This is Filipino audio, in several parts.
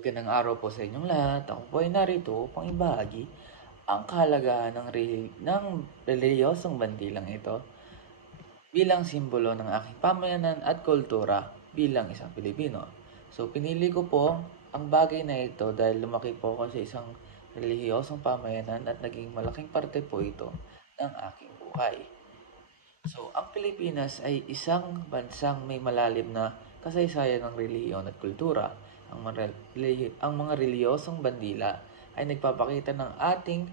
Magandang araw po sa inyong lahat. Ako po ay narito upang ibahagi ang kahalagahan ng relihiyosong bandilang ito bilang simbolo ng aking pamayanan at kultura bilang isang Pilipino. So, pinili ko po ang bagay na ito dahil lumaki po ako sa isang relihiyosong pamayanan at naging malaking parte po ito ng aking buhay. So, ang Pilipinas ay isang bansang may malalim na kasaysayan ng relihiyon at kultura. Ang mga relihiyosong bandila ay nagpapakita ng ating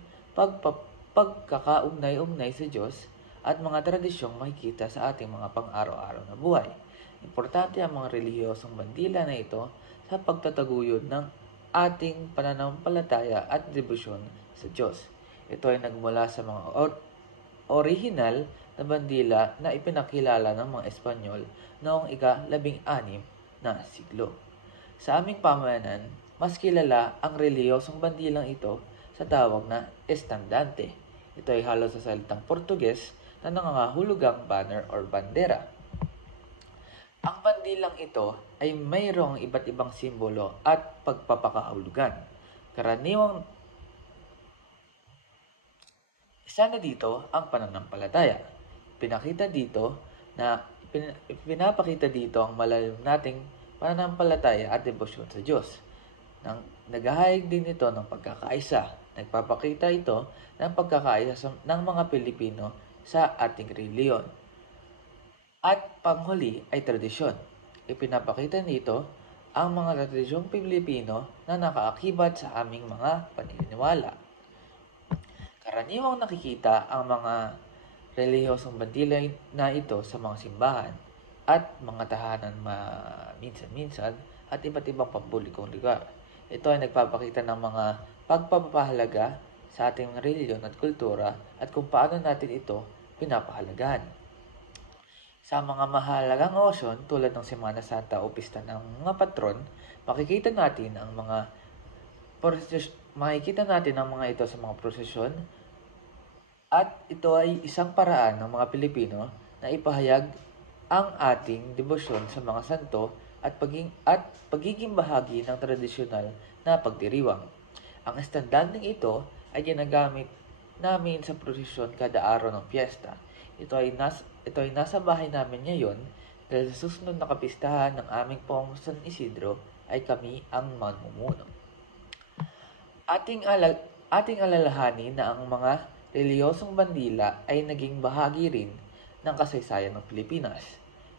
pagkakaugnay-ugnay sa Diyos at mga tradisyong makikita sa ating mga pang-araw-araw na buhay. Importante ang mga relihiyosong bandila na ito sa pagtataguyod ng ating pananampalataya at debosyon sa Diyos. Ito ay nagmula sa mga orihinal na bandila na ipinakilala ng mga Espanyol noong ika-16 na siglo. Sa aming pamayanan, mas kilala ang relihiyosong bandilang ito sa tawag na estandante. Ito ay halos sa salitang Portuges na nangangahulugang banner or bandera. Ang bandilang ito ay mayroong iba't ibang simbolo at pagpapakahulugan. Karaniwang isa na dito ang pananampalataya. Pinapakita dito ang malalim nating pananampalataya at debosyon sa Diyos. Naghahayag din ito ng pagkakaisa. Nagpapakita ito ng pagkakaisa ng mga Pilipino sa ating reliyon. At panghuli ay tradisyon. Ipinapakita nito ang mga tradisyong Pilipino na nakaakibat sa aming mga paniniwala. Karaniwang nakikita ang mga relihiyosong bandila na ito sa mga simbahan at mga tahanan minsan-minsan at iba't ibang pampublikong lugar. Ito ay nagpapakita ng mga pagpapahalaga sa ating reliyon at kultura at kung paano natin ito pinapahalagahan. Sa mga mahalagang okasyon tulad ng Semana Santa o pista ng mga patron, makikita natin ang mga ito sa mga prosesyon at ito ay isang paraan ng mga Pilipino na ipahayag ang ating debosyon sa mga santo at pagiging bahagi ng tradisyonal na pagdiriwang. Ang estandandeng ito ay ginagamit namin sa prosesyon kada araw ng piyesta. Ito ay nasa bahay namin ngayon dahil sa susunod na kapistahan ng aming pong San Isidro ay kami ang mamumuno. Ating alalahanin na ang mga relihiyosong bandila ay naging bahagi rin ng kasaysayan ng Pilipinas.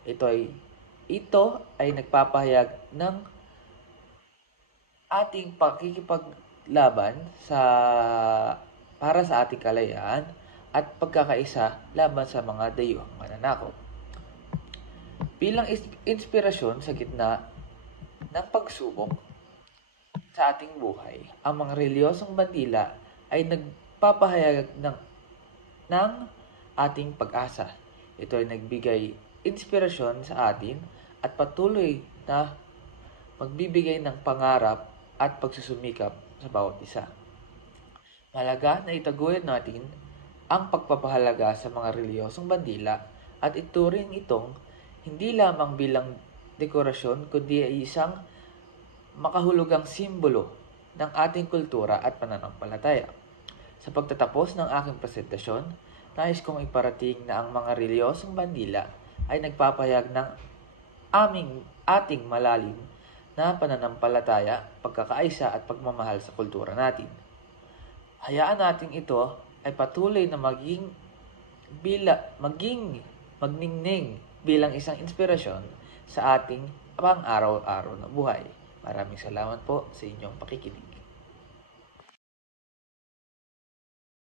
Ito ay nagpapahayag ng ating pakikipaglaban para sa ating kalayaan at pagkakaisa laban sa mga dayuhang mananakop. Bilang inspirasyon sa gitna ng pagsubok sa ating buhay, ang mga relihiyosong bandila ay nagpapahayag ng ating pag-asa. Ito ay nagbigay inspirasyon sa atin at patuloy na magbibigay ng pangarap at pagsusumikap sa bawat isa. Mahalaga na itaguyod natin ang pagpapahalaga sa mga relihiyosong bandila at ituring itong hindi lamang bilang dekorasyon kundi ay isang makahulugang simbolo ng ating kultura at pananampalataya. Sa pagtatapos ng aking presentasyon, nais kong iparating na ang mga relihiyosong bandila ay nagpapahayag ng ating malalim na pananampalataya, pagkakaisa at pagmamahal sa kultura natin. Hayaan natin ito ay patuloy na magningning bilang isang inspirasyon sa ating pang-araw-araw na buhay. Maraming salamat po sa inyong pakikinig.